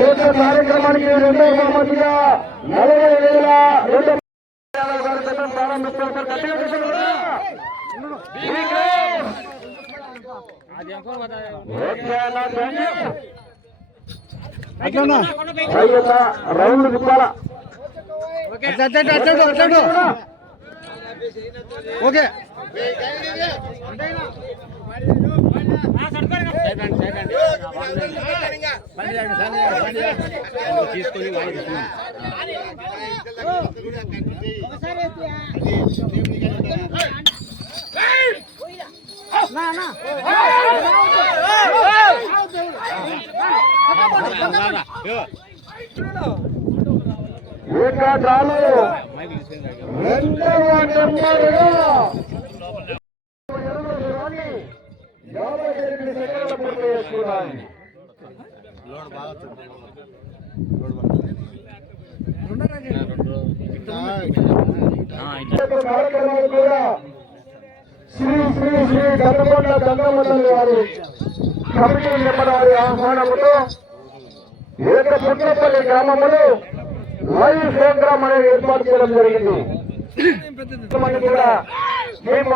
యొక్క కార్యక్రమానికి రెండో బహుమతిగా నలభై వేల రెండు ప్రారంభిస్తున్నారు. గట్టిగా తీసుకురా. ఓకే అన్న, ఓకే యూ. పైన రౌండ్ తిప్పాల రెండవ నెంబరుగా యాభై ఎనిమిది సెకండ్ల పూర్తి చేసుకున్నాయి కార్యక్రమాలు కూడా శ్రీ శ్రీ శ్రీ గంగకొండ గంగమండలి వారి కమిటీ నెంబర్ వారి ఆహ్వానముతో ఏక పుట్టపల్లి గ్రామములు లైవ్ ప్రోగ్రామ్ అనేది ఏర్పాటు చేయడం జరిగింది. కూడా మేము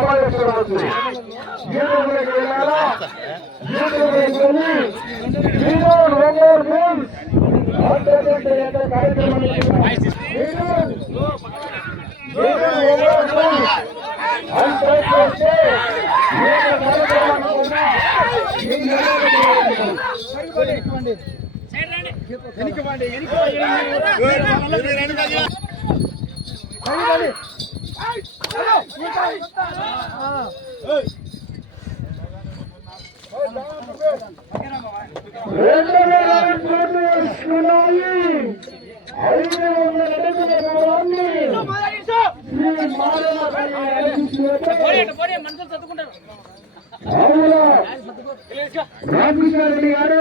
రెండు వేల కోట్లు వేసుకున్నాయి ఐదు వందల అడుగుల దూరాన్ని శ్రీ మాధవపల్లి ఆశీస్సులతో గారు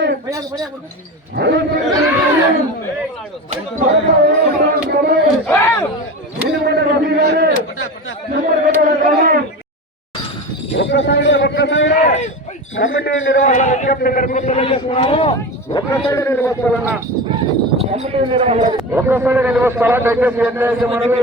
ఒక్కసారి ఒక్కసారి కమిటీ నిర్వహణ విజ్ఞప్తి కలుపుతున్నాము ఒక్కసారి నిర్వహిస్తారన్న కమిటీ నిర్వహణ ఒక్కసారి నిర్వహిస్తారా దయచేసి ఎన్ఐసి మనవి